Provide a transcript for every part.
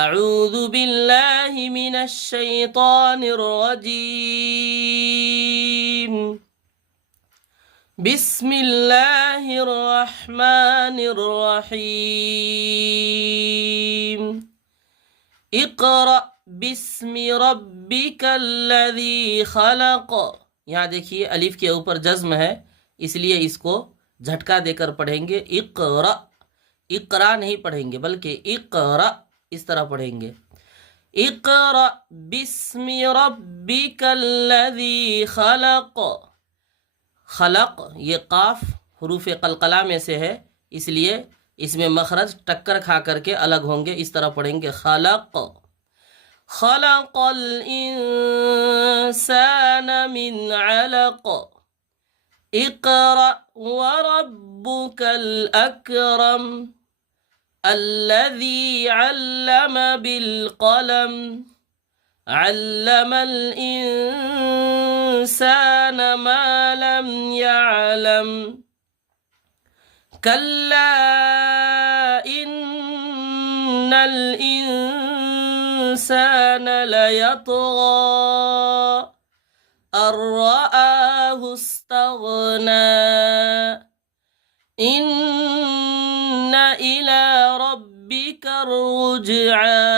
اعوذ باللہ من الشیطان الرجیم بسم اللہ الرحمن الرحیم اقرأ بسم ربک الذی خلق. یہاں دیکھیے الف کے اوپر جزم ہے، اس لیے اس کو جھٹکا دے کر پڑھیں گے. اقرأ، اقرا نہیں پڑھیں گے بلکہ اقرأ اس طرح پڑھیں گے. اقرأ بسم ربک الذی خلق. خلق یہ قاف حروف قلقلہ میں سے ہے، اس لیے اس میں مخرج ٹکر کھا کر کے الگ ہوں گے. اس طرح پڑھیں گے خلق. خلق الانسان من علق. اقرأ وربك الأكرم الذي علم بالقلم علم الإنسان ما لم يعلم كلا إن الإنسان ليطغى أن رآه استغنى إن إلى ربك الرجعى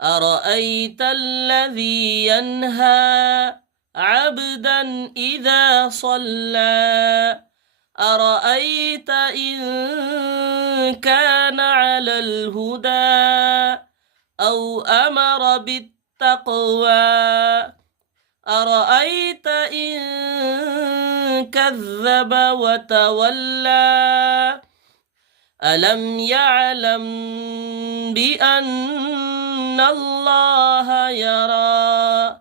أرأيت الذي ينهى عبدا إذا صلى أرأيت إن كان على الهدى أو أمر بالتقوى أرأيت إن كذب وتولى ألم يعلم بأن الله يرى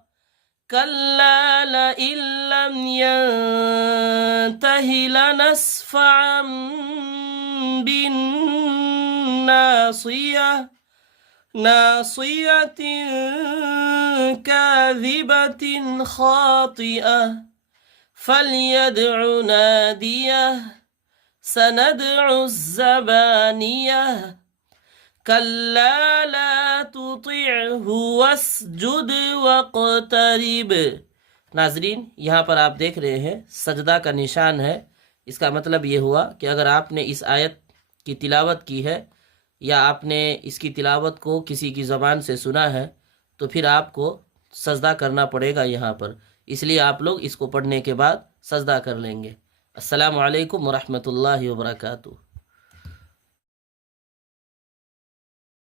كلا لئن لم ينته لنسفعا بالناصية ناصية كاذبة خاطئة فليدع ناديه سندع الزبانية كلا لا تطعه واسجد واقترب. ناظرین یہاں پر آپ دیکھ رہے ہیں سجدہ کا نشان ہے. اس کا مطلب یہ ہوا کہ اگر آپ نے اس آیت کی تلاوت کی ہے یا آپ نے اس کی تلاوت کو کسی کی زبان سے سنا ہے تو پھر آپ کو سجدہ کرنا پڑے گا یہاں پر. اس لیے آپ لوگ اس کو پڑھنے کے بعد سجدہ کر لیں گے. السلام علیکم ورحمۃ اللہ وبرکاتہ.